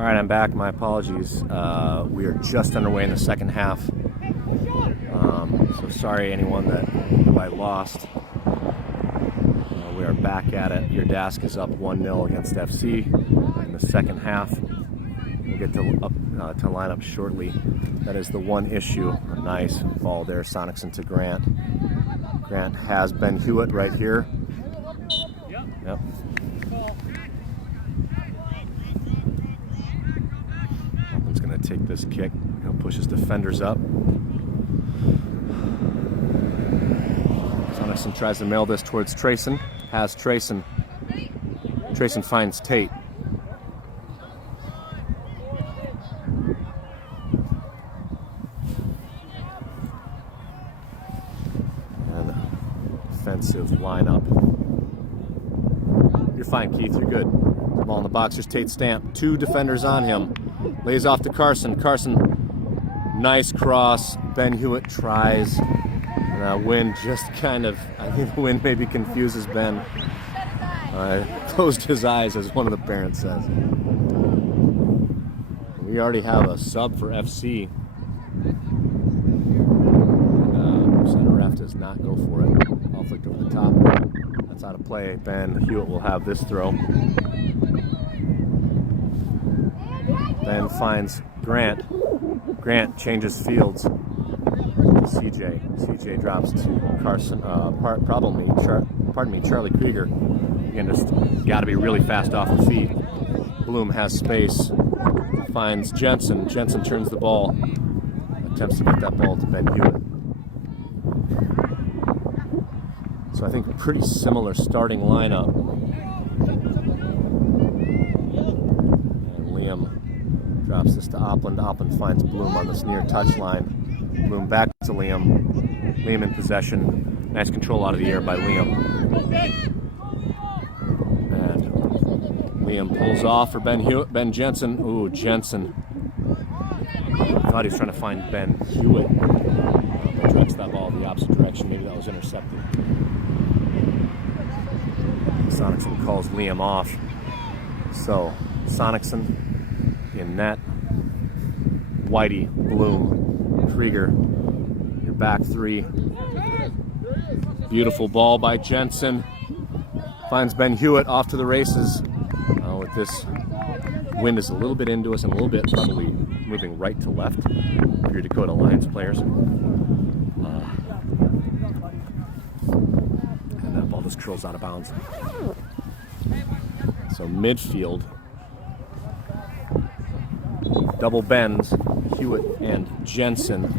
All right, I'm back. My apologies. We are just underway in the second half. So sorry anyone that I lost. We are back at it. Your DASC is up 1-0 against FC in the second half. We'll get to line up shortly. That is the one issue. A nice ball there, Sonicson to Grant. Grant has Ben Hewitt right here. Yep. He's going to take this kick. He'll push his defenders up. Sonicson tries to mail this towards Trayson. Has Trayson. Trayson finds Tate. And offensive lineup. You're fine, Keith. You're good. Ball in the box. There's Tate Stamp. Two defenders on him. Lays off to Carson. Carson, nice cross. Ben Hewitt tries. And wind just kind of, I think the wind maybe confuses Ben. Closed his eyes, as one of the parents says. We already have a sub for FC. And center ref does not go for it. Ball flicked over the top. That's out of play. Ben Hewitt will have this throw. Ben finds Grant. Grant changes fields. CJ. CJ drops to Carson. Pardon me, Charlie Krieger. Again, just got to be really fast off the feet. Bloom has space. Finds Jensen. Jensen turns the ball. Attempts to get that ball to Ben Hewitt. So I think a pretty similar starting lineup. And Liam drops this to Opland. Opland finds Bloom on this near touchline. Bloom back to Liam. Liam in possession. Nice control out of the air by Liam. And Liam pulls off for Ben Hewitt. Ben Jensen. Ooh, Jensen. I thought he was trying to find Ben Hewitt. But directs that ball the opposite direction. Maybe that was intercepted. Sonicson calls Liam off. So, Sonicson in net. Whitey, Bloom, Krieger, your back three. Beautiful ball by Jensen. Finds Ben Hewitt off to the races. With this wind is a little bit into us and a little bit probably moving right to left for your Dakota Lions players. And that ball just curls out of bounds. So midfield. Double bends, Hewitt and Jensen.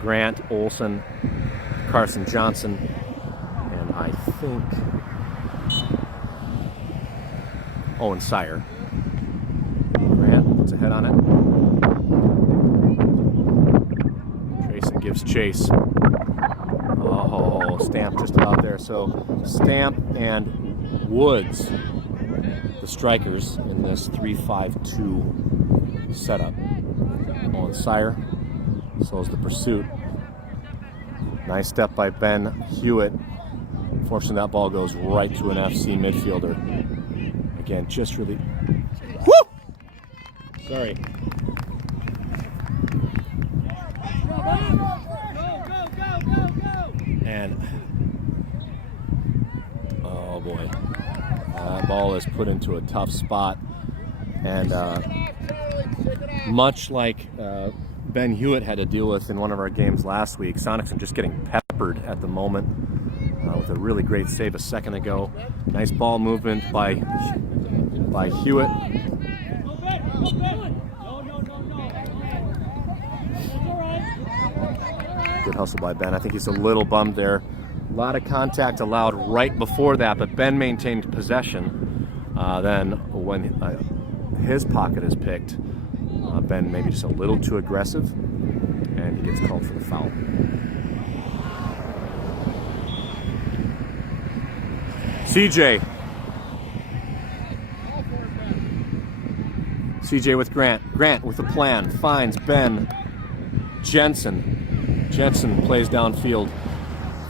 Grant, Olsen, Carson Johnson, and I think Owen Sire. Grant puts a head on it. Trayson gives chase. Oh, Stamp just about there. So Stamp and Woods, the strikers in this 3-5-2 setup. Owen Sire slows the pursuit. Nice step by Ben Hewitt. Fortunately, that ball goes right to an FC midfielder. Again, just really... Woo! Sorry. And... oh boy. That ball is put into a tough spot. And much like Ben Hewitt had to deal with in one of our games last week, Sonicson just getting peppered at the moment with a really great save a second ago. Nice ball movement by Hewitt. Good hustle by Ben. I think he's a little bummed there. A lot of contact allowed right before that, but Ben maintained possession. Then when his pocket is picked, Ben maybe just a little too aggressive, and he gets called for the foul. CJ. CJ with Grant. Grant with a plan. Finds Ben Jensen. Jensen plays downfield.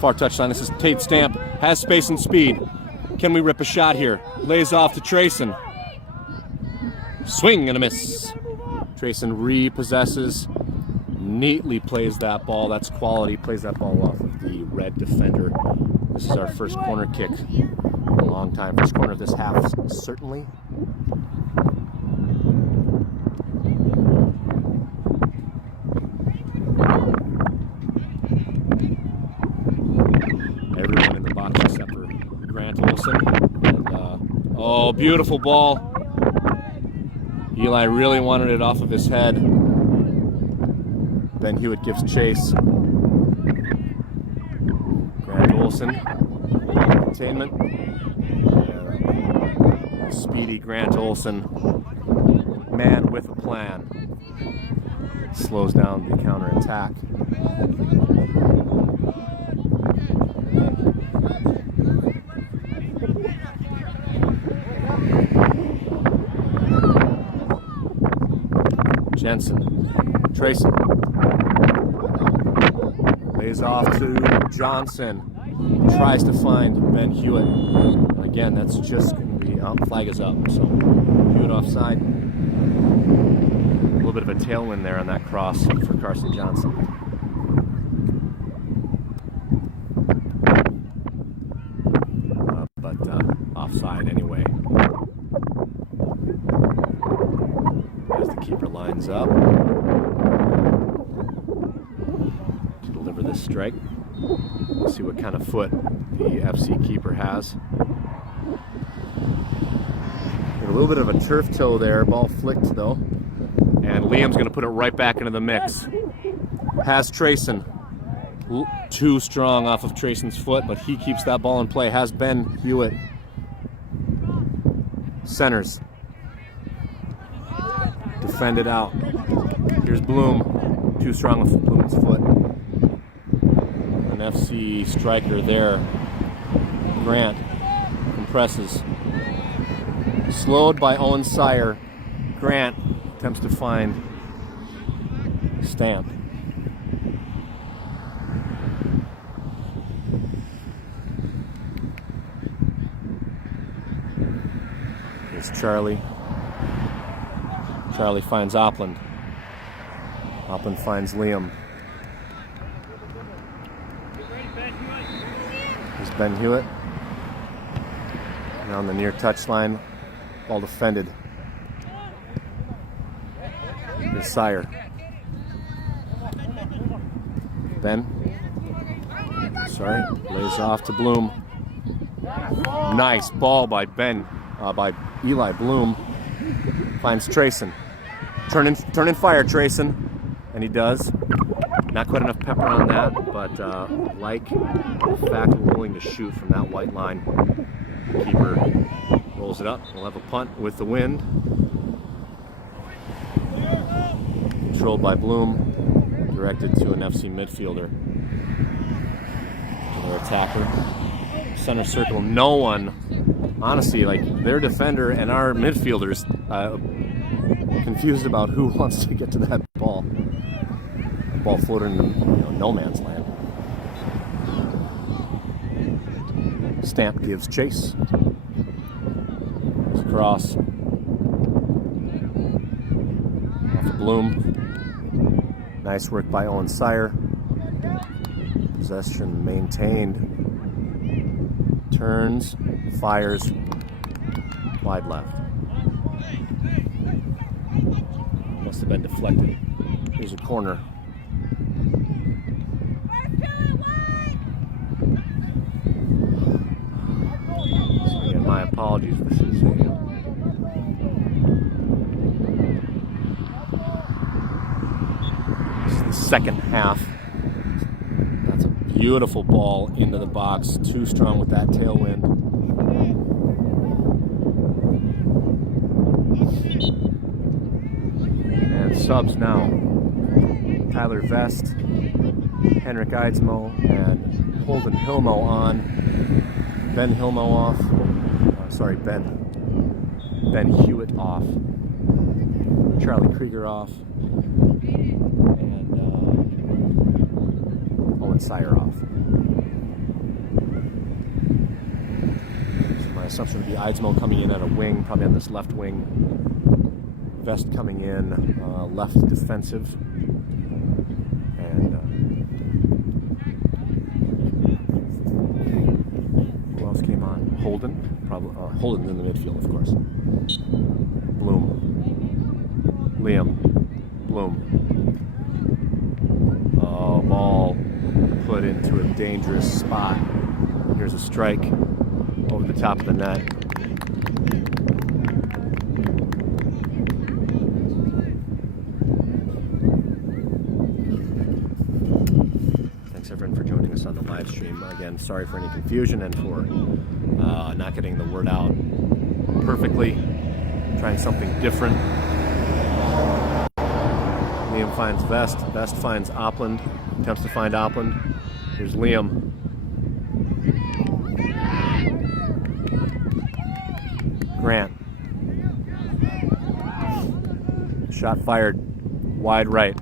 Far touchline. This is Tate Stamp. Has space and speed. Can we rip a shot here? Lays off to Trayson. Swing and a miss. Trayson repossesses, neatly plays that ball. That's quality. Plays that ball off of the red defender. This is our first corner kick. A long time. First corner of this half, certainly. Everyone in the box except for Rantoul. And, oh, beautiful ball. Eli really wanted it off of his head. Ben Hewitt gives chase. Rantoul, containment. Speedy Rantoul, man with a plan. Slows down the counterattack. Jensen, Trayson, lays off to Johnson, tries to find Ben Hewitt. And again, that's just going to be, flag is up, so Hewitt offside. A little bit of a tailwind there on that cross for Carson Johnson. But offside anyway. As the keeper lines up to deliver this strike. Let's see what kind of foot the FC keeper has. A little bit of a turf toe there. Ball flicked though. And Liam's going to put it right back into the mix. Has Trayson. Too strong off of Trayson's foot, but he keeps that ball in play. Has Ben Hewitt. Centers. Defended out. Here's Bloom. Too strong with Bloom's foot. An FC striker there. Grant compresses. Slowed by Owen Sire. Grant attempts to find Stamp. Here's Charlie. Charlie finds Opland. Opland finds Liam. Here's Ben Hewitt. Now on the near touchline. Ball defended. Here's Sire. Ben. Sorry. Lays off to Bloom. Nice ball by by Eli Bloom. Finds Trayson. Turn in fire, Trayson. And he does. Not quite enough pepper on that, but like the fact we're willing to shoot from that white line, the keeper rolls it up. We'll have a punt with the wind. Controlled by Bloom, directed to an FC midfielder. Another attacker. Center circle, no one. Honestly, like their defender and our midfielders confused about who wants to get to that ball. The ball floated in no man's land. Stamp gives chase. There's a cross. Off to Bloom. Nice work by Owen Sire. Possession maintained. Turns, fires, wide left. Must have been deflected. Here's a corner. So again, my apologies. This is the second half. That's a beautiful ball into the box. Too strong with that tailwind. And subs now. Tyler Vest, Henrik Eidsmo, and Holden Hilmo on. Ben Hilmo off. Ben Hewitt off. Charlie Krieger off. And Owen Sire off. So my assumption would be Eidsmo coming in at a wing, probably on this left wing. Vest coming in, left defensive. And who else came on? Holden. Probably Holden in the midfield, of course. Bloom. Liam. Bloom. Oh, ball put into a dangerous spot. Here's a strike over the top of the net. Thanks everyone for joining us on the live stream. Again, sorry for any confusion and for not getting the word out perfectly. Trying something different. Liam finds Vest. Vest finds Opland. Attempts to find Opland. Here's Liam. Grant. Shot fired wide right.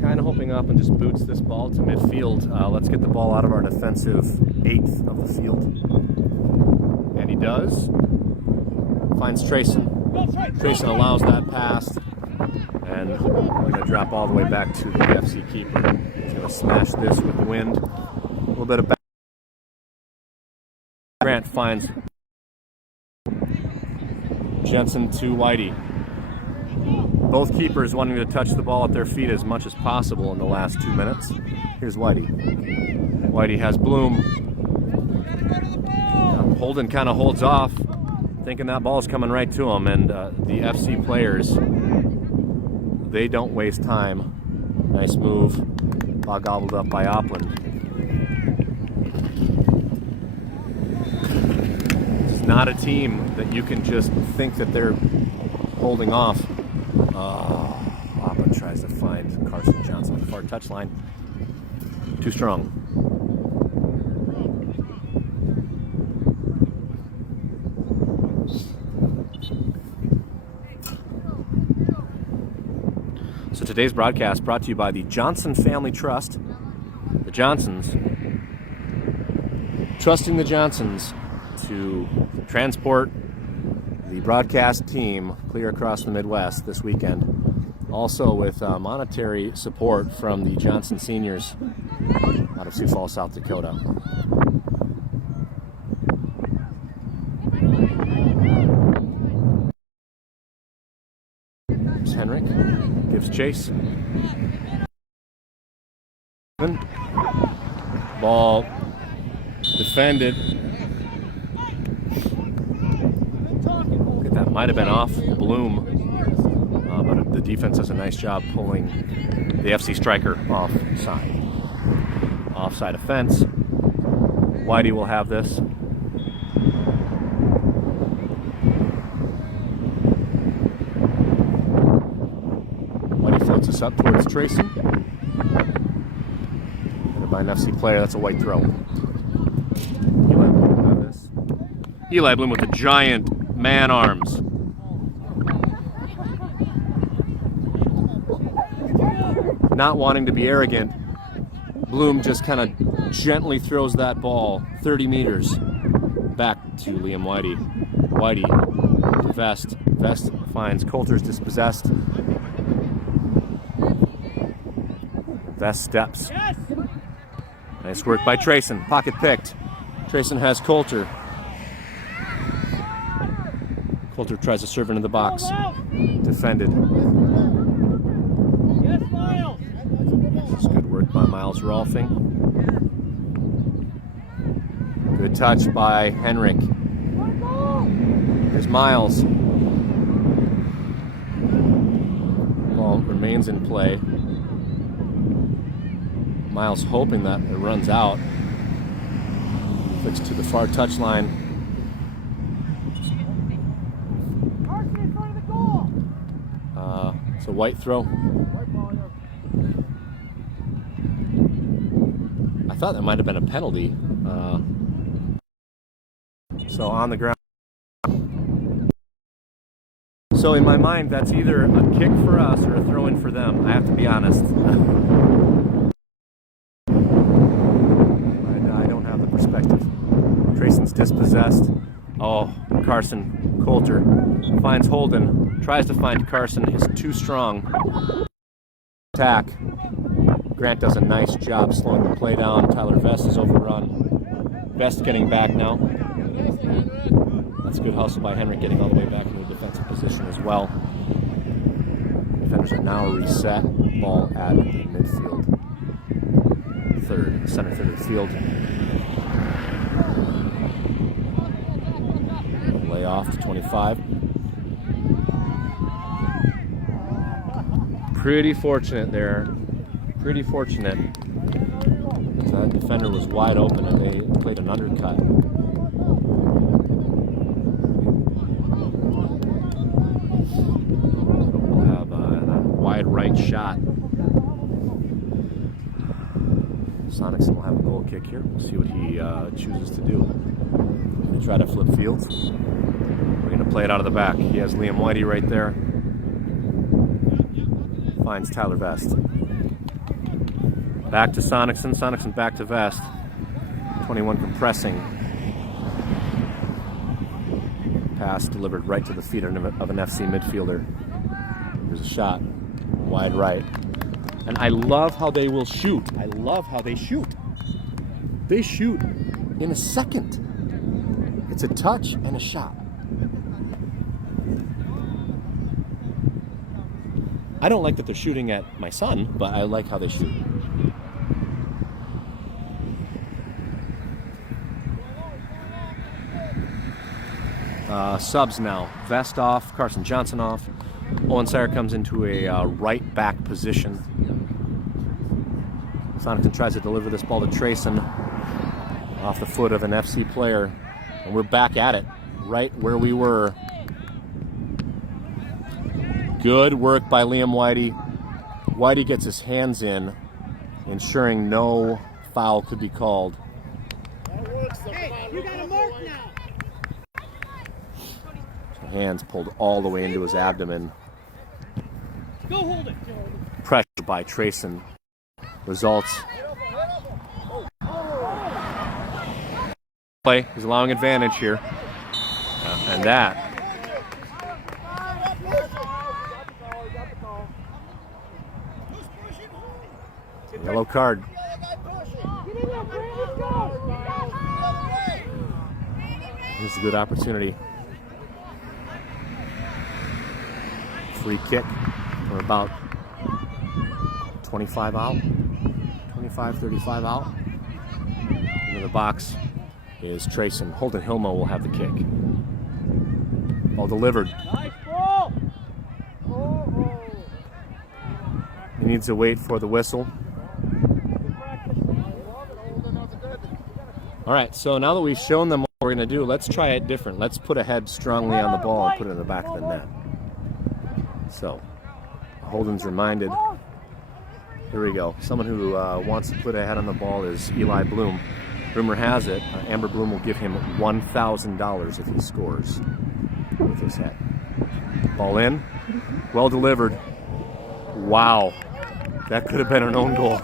Kind of hoping Opland just boots this ball to midfield. Let's get the ball out of our defensive eighth of the field. And he does. Finds Trayson. Trayson allows that pass. And we're going to drop all the way back to the FC keeper. He's going to smash this with the wind. A little bit of back. Grant finds Jensen to Whitey. Both keepers wanting to touch the ball at their feet as much as possible in the last 2 minutes. Here's Whitey. Whitey has Bloom. Holden kind of holds off, thinking that ball's coming right to him, and the FC players, they don't waste time. Nice move. Ball gobbled up by Opland. This is not a team that you can just think that they're holding off. Opland tries to find Carson Johnson on the far touchline. Too strong. So today's broadcast brought to you by the Johnson Family Trust. The Johnsons, trusting the Johnsons to transport the broadcast team clear across the Midwest this weekend. Also with monetary support from the Johnson Seniors out of Sioux Falls, South Dakota. Here's Henrik. Gives chase. Ball defended. That might have been off Bloom, but the defense does a nice job pulling the FC striker offside offense. Whitey will have this. Whitey floats us up towards Trayson. And by an FC player, that's a white throw. Eli Bloom will have this. Eli Bloom with the giant man arms. Not wanting to be arrogant, Bloom just kind of gently throws that ball 30 meters back to Liam Whitey. Whitey to Vest. Vest finds Coulter's dispossessed. Vest steps. Nice work by Trayson. Pocket picked. Trayson has Coulter. Coulter tries to serve into the box. Defended. This is good work by Miles Rolfing. Good touch by Henrik. Here's Miles. Ball remains in play. Miles hoping that it runs out. Flicks to the far touchline. It's a white throw. I thought that might have been a penalty. So on the ground. So in my mind, that's either a kick for us or a throw in for them. I have to be honest. I don't have the perspective. Trayson's dispossessed. Oh, Carson Coulter finds Holden, tries to find Carson, is too strong. Attack. Grant does a nice job slowing the play down. Tyler Vest is overrun. Vest getting back now. That's a good hustle by Henrik, getting all the way back into a defensive position as well. Defenders are now reset. Ball at the midfield. Center third of the field. Lay off to 25. Pretty fortunate there. Pretty fortunate. That defender was wide open and they played an undercut. We'll have a wide right shot. Sonicson will have a goal kick here. We'll see what he chooses to do. They try to flip fields. We're going to play it out of the back. He has Liam Whitey right there. Finds Tyler Vest. Back to Sonicson. Sonicson back to Vest. 21 compressing. Pass delivered right to the feet of an FC midfielder. There's a shot. Wide right. And I love how they will shoot. I love how they shoot. They shoot in a second. It's a touch and a shot. I don't like that they're shooting at my son, but I like how they shoot. Subs now. Vest off, Carson Johnson off. Owen Sire comes into a right back position. Sonicson tries to deliver this ball to Trayson off the foot of an FC player. And we're back at it, right where we were. Good work by Liam Whitey. Whitey gets his hands in, ensuring no foul could be called. Hey, you got a mark now. Hands pulled all the way into his abdomen. Go hold it. Pressure by Trayson. Results. Play. He's allowing advantage here. And that. Yellow card. This is a good opportunity. Free kick. We're about 25 out. 25, 35 out. Into the box is Trayson. Holden Hilmo will have the kick. Ball delivered. Nice ball. He needs to wait for the whistle. All right, so now that we've shown them what we're going to do, let's try it different. Let's put a head strongly on the ball and put it in the back of the net. So, Holden's reminded. Here we go. Someone who wants to put a head on the ball is Eli Bloom. Rumor has it, Amber Bloom will give him $1,000 if he scores with his head. Ball in. Well delivered. Wow. That could have been an own goal.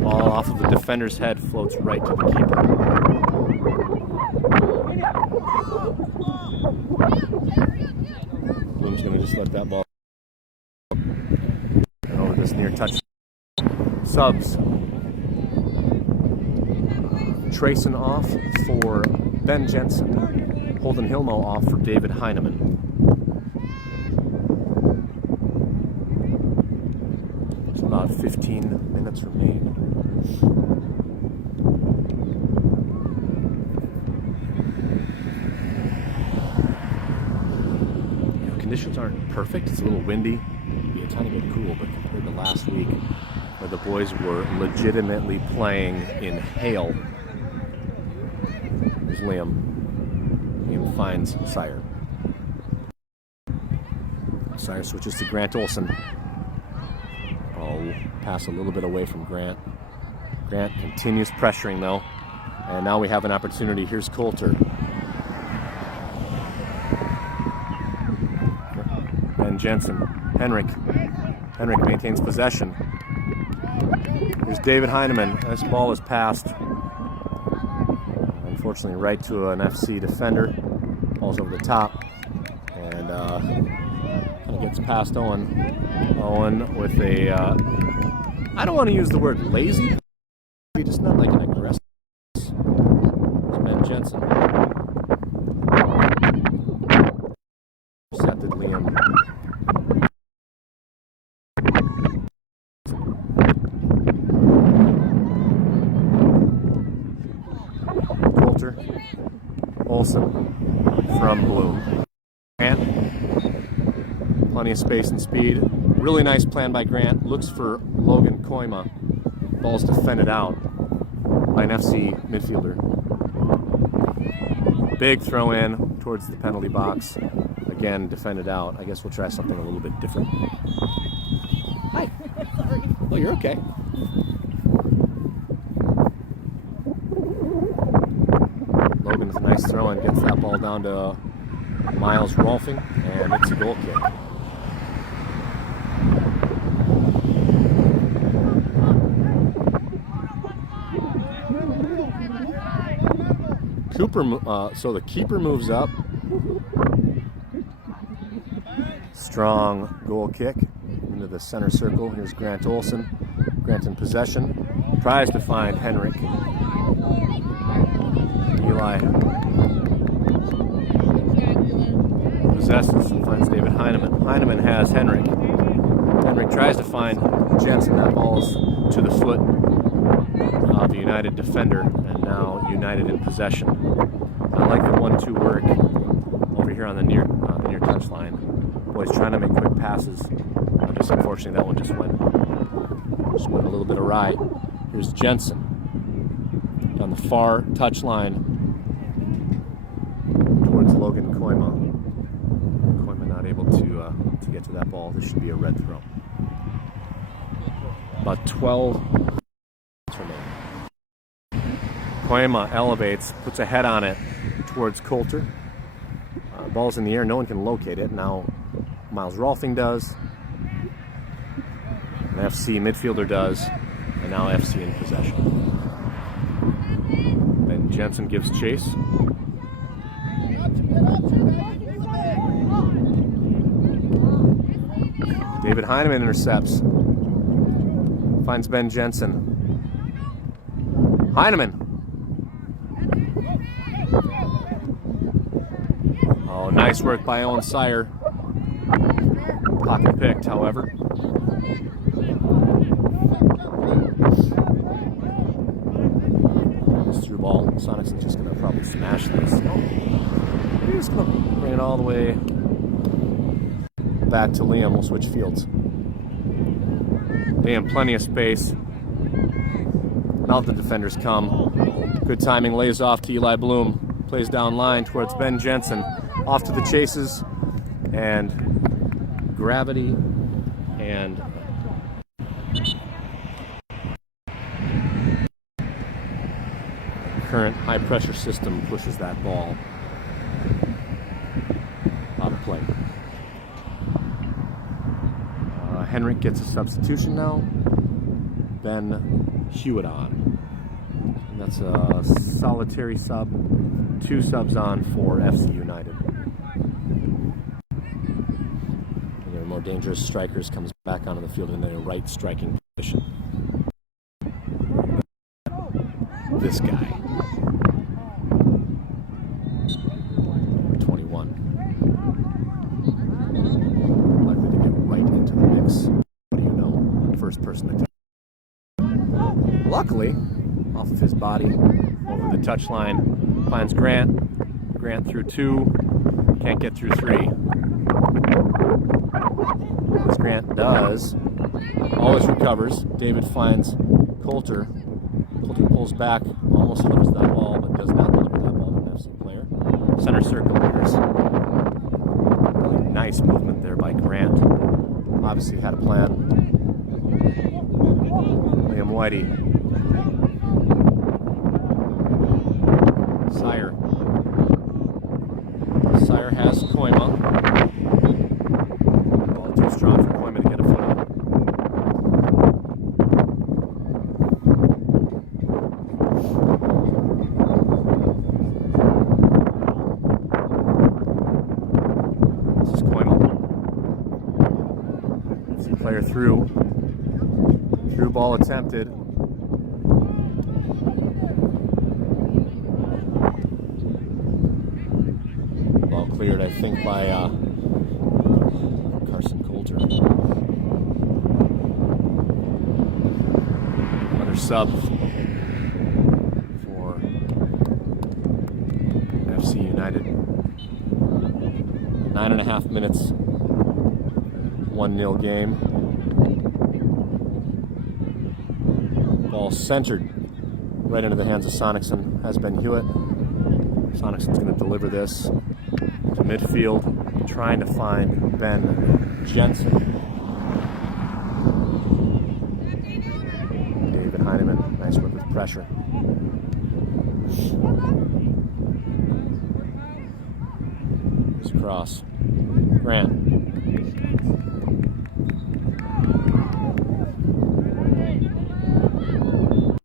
Ball off of the defender's head floats right to the keeper. Bloom's going to just let that ball and over this near touch. Subs. Trayson off for Ben Jensen. Holden Hilmo off for David Heineman. It's about 15 minutes remaining. Conditions aren't perfect. It's a little windy. It'll be a tiny bit cool, but compared to last week, where the boys were legitimately playing in hail, here's Liam. Liam finds Sire. Sire switches to Grant Olson. Ball pass a little bit away from Grant. Grant continues pressuring though, and now we have an opportunity. Here's Coulter. Ben Jensen. Henrik maintains possession. Here's David Heineman. This ball is passed. Unfortunately, right to an FC defender. Ball's over the top. And kind of gets past Owen. Owen with a, I don't want to use the word lazy, just not like an aggressive. It's Ben Jensen. Intercepted Liam. Coulter. Olsen from Bloom. Grant. Plenty of space and speed. Really nice plan by Grant. Looks for Logan Koima. Ball's defended out by an FC midfielder. Big throw in towards the penalty box. Again, defended out. I guess we'll try something a little bit different. Hi. Oh, you're okay. Logan with a nice throw in, gets that ball down to Miles Rolfing, and it's a goal kick. So the keeper moves up. Strong goal kick into the center circle. Here's Grant Olsen. Grant in possession. Tries to find Henrik. Eli possesses and finds David Heineman. Heineman has Henrik. Henrik tries to find Jensen. That ball's to the foot of the United defender, and now United in possession. I like the 1-2 work over here on the near touchline. Boys trying to make quick passes. Just unfortunately, that one just went a little bit awry. Here's Jensen on the far touchline towards Logan Koima. Koima not able to get to that ball. This should be a red throw. About 12 remaining. Koima elevates, puts a head on it towards Coulter. Ball's in the air, no one can locate it. Now Miles Rolfing does. An FC midfielder does. And now FC in possession. Ben Jensen gives chase. David Heineman intercepts. Finds Ben Jensen. Heineman. Oh, nice work by Owen Sire. Pocket picked, however. This through ball. Sonics is just going to probably smash this. He's just going to bring it all the way back to Liam. We'll switch fields. Liam, plenty of space. Now the defenders come. Good timing, lays off to Eli Bloom. Plays down line towards Ben Jensen. Off to the chases. And gravity and current high pressure system pushes that ball out of play. Henrik gets a substitution now. Ben Hewitt on. And that's a solitary sub. 2 subs on for FC United. And their more dangerous strikers comes back onto the field in their right striking position. This guy. Number 21. Likely to get right into the mix. What do you know? First person to touch. Luckily, off of his body, over the touchline, finds Grant. Grant through 2. Can't get through 3. As Grant does, always recovers. David finds Coulter. Coulter pulls back, almost delivers that ball, but does not deliver that ball to an FC player. Center circle here's really nice movement there by Grant. Obviously had a plan. Liam Whitey. Sire. Sire has Koima. Ball too strong for Koima to get a foot on. player through. Through ball attempted. Ball cleared, I think, by Carson Coulter. Another sub for FC United. 9.5 minutes, 1-0 game. Ball centered right into the hands of Sonicson. Has Ben Hewitt. Sonicson's going to deliver this to midfield, trying to find Ben Jensen. David Heineman, nice work with pressure. His cross. Grant.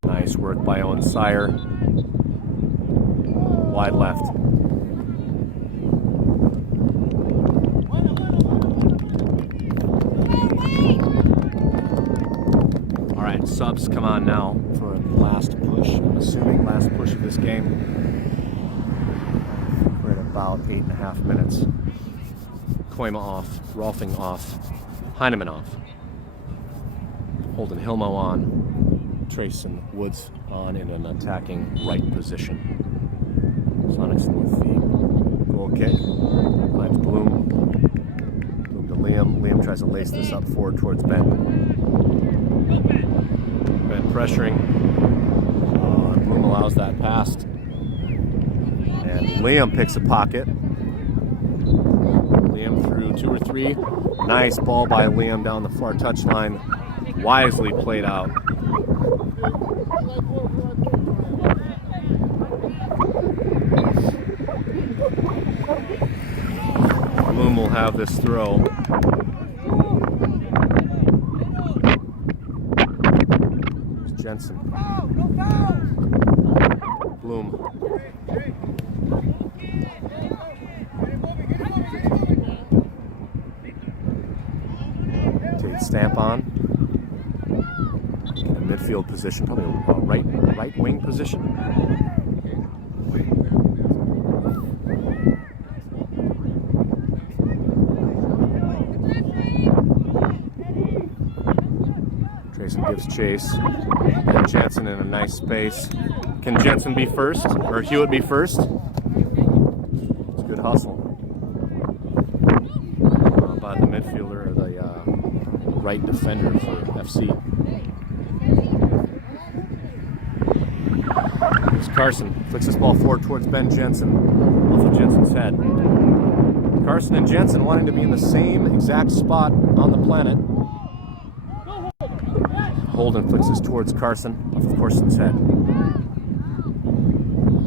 Nice work by Owen Sire. Wide left. All right, subs come on now for a last push. I'm assuming last push of this game. We're at about 8.5 minutes. Koima off, Rolfing off, Heineman off. Holden Hilmo on, Trayson Woods on in an attacking right position. Sonicson with the goal kick. Finds Bloom. Bloom to Liam. Liam tries to lace this up forward towards Ben. Ben pressuring. Bloom allows that pass. And Liam picks a pocket. Liam through 2 or 3. Nice ball by Liam down the far touchline. Wisely played out. Bloom will have this throw. There's Jensen. Bloom. Take stamp on. In a midfield position, probably a right wing position. Gives chase. And Jensen in a nice space. Can Jensen be first? Or Hewitt be first? It's a good hustle by the midfielder or the right defender for FC. Here's Carson. Flicks this ball forward towards Ben Jensen. Off of Jensen's head. Carson and Jensen wanting to be in the same exact spot on the planet. Holden flicks this towards Carson, off of Carson's head.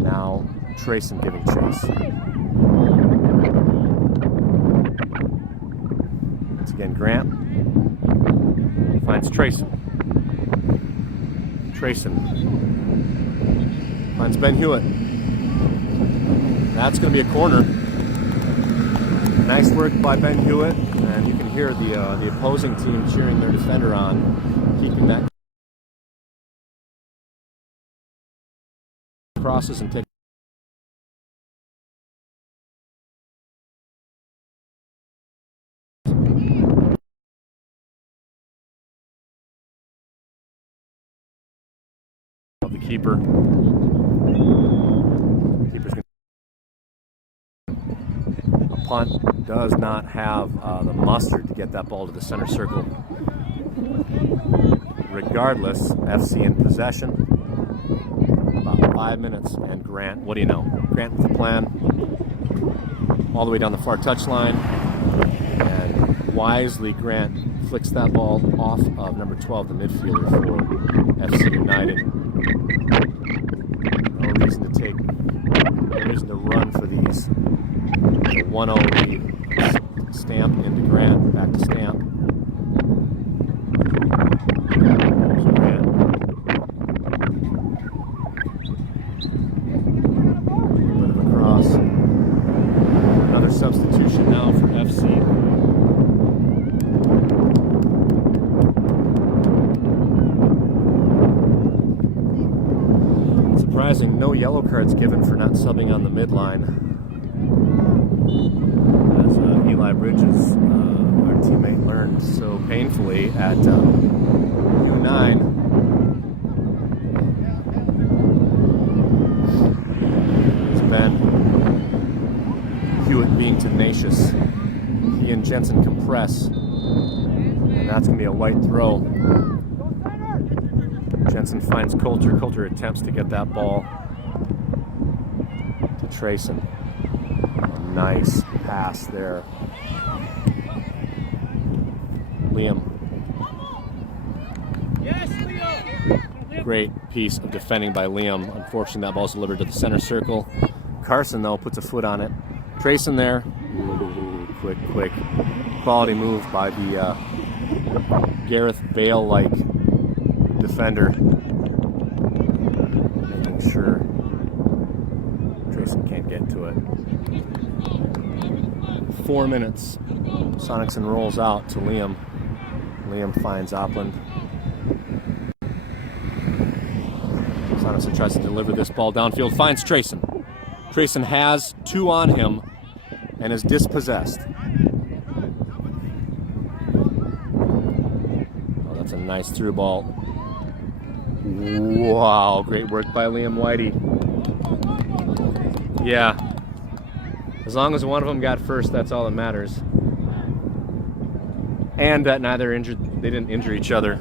Now Trayson giving chase. Once again, Grant finds Trayson. Trayson finds Ben Hewitt. That's going to be a corner. Nice work by Ben Hewitt, and you can hear the opposing team cheering their defender on, keeping that crosses and take. Of the keeper. Keeper's gonna. A punt does not have the mustard to get that ball to the center circle. Regardless, FC in possession. About 5 minutes, and Grant, what do you know? Grant with the plan. All the way down the far touchline. And wisely, Grant flicks that ball off of number 12, the midfielder for FC United. No reason to run for these. The 1-0 lead. Stamp into Grant, back to Stamp. There's Grant. Bit of a cross. Another substitution now for FC. yellow cards given for not subbing on the midline. As Eli Bridges, our teammate, learned so painfully at U9. There's Ben Hewitt being tenacious. He and Jensen compress. And that's going to be a white throw. Jensen finds Coulter. Coulter attempts to get that ball to Trayson. Nice pass there. Liam. Yes, Liam. Great piece of defending by Liam. Unfortunately, that ball's delivered to the center circle. Carson, though, puts a foot on it. Trayson there. Ooh, quick. Quality move by the Gareth Bale-like defender. Making sure Trayson can't get to it. 4 minutes. Sonicson rolls out to Liam. Liam finds Opland. Sonicson tries to deliver this ball downfield, finds Trayson. Trayson has 2 on him and is dispossessed. Oh, that's a nice through ball. Wow, great work by Liam Whitey. Yeah. As long as one of them got first, that's all that matters. And that they didn't injure each other.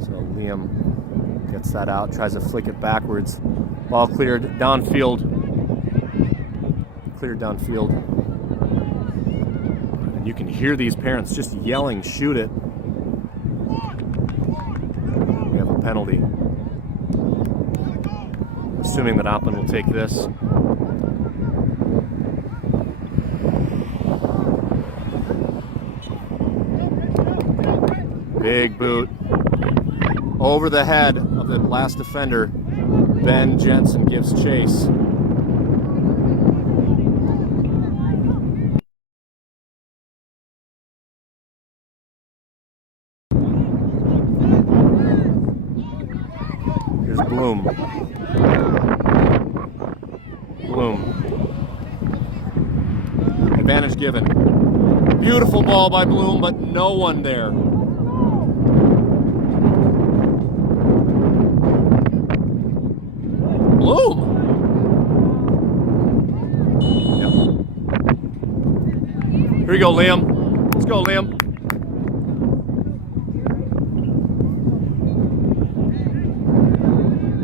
So Liam gets that out, tries to flick it backwards. Ball cleared downfield. And you can hear these parents just yelling, shoot it. We have a penalty. Assuming that Opland will take this. Big boot over the head of the last defender. Ben Jensen gives chase. Here's Bloom. Advantage given. Beautiful ball by Bloom, but no one there. Bloom. Yep. Here we go, Liam. Let's go, Liam.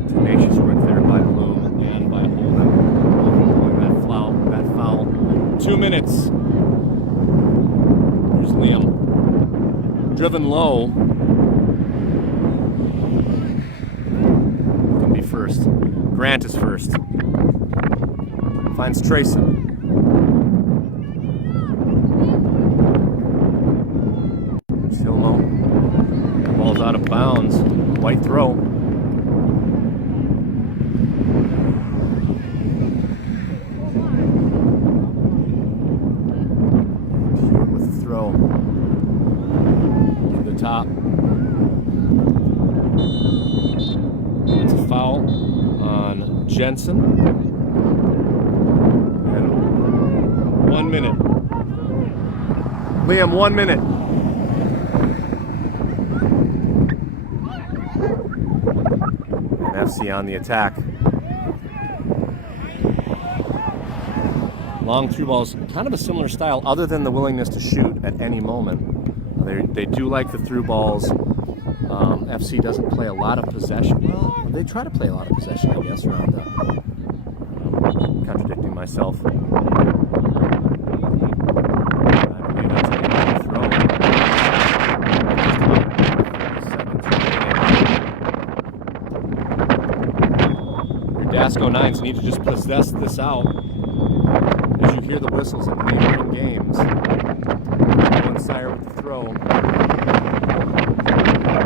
Tenacious work there by Bloom and by Holden. That foul. 2 minutes. Here's Liam. Driven low. Can be first. Grant is first. Finds Trayson. Still low. The ball's out of bounds. White throw. With the throw. To the top. It's a foul on Jensen. And 1 minute. Liam, 1 minute. And FC on the attack. Long through balls, kind of a similar style, other than the willingness to shoot at any moment. They do like the through balls. FC doesn't play a lot of possession. Well, they try to play a lot of possession, I guess, around contradicting myself. I believe that's a throw. Your DASC 09s need to just possess this out. As you hear the whistles in neighboring games. One Sire with the throw.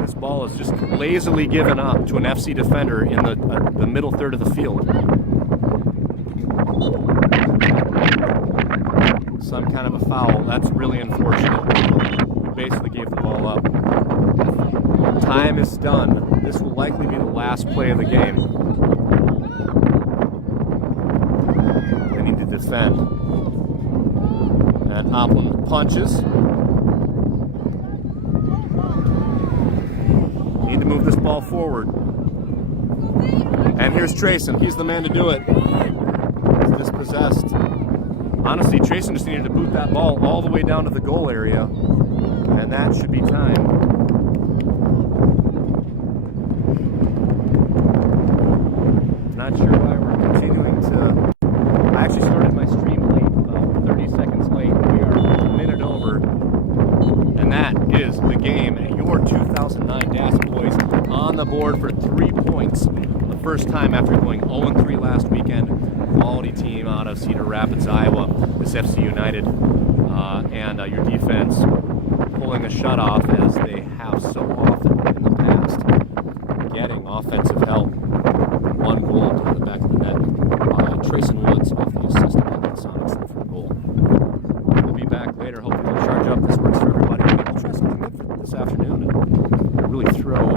This ball is just lazily given up to an FC defender in the middle third of the field. Some kind of a foul. That's really unfortunate. We basically gave the ball up. Time is done. This will likely be the last play of the game. defend. And Opland punches. Need to move this ball forward. And here's Trayson. He's the man to do it. He's dispossessed. Honestly, Trayson just needed to boot that ball all the way down to the goal area. And that should be time. Not sure why we're continuing to... I actually started my stream late, about 30 seconds late. We are a minute over. And that is the game. Your 2009 DASC boys on the board for 3 points. The first time after going 0-3 last weekend. Quality team out of Cedar Rapids, Iowa. This FC United. And your defense pulling a shutoff as they have so often in the past. Getting offensive help. 1 goal to the back of the net by Trayson Woods off the assist of the Sonics for a goal. We'll be back later. Hopefully we'll charge up. This works for everybody. Maybe we'll try something good for this afternoon and really throw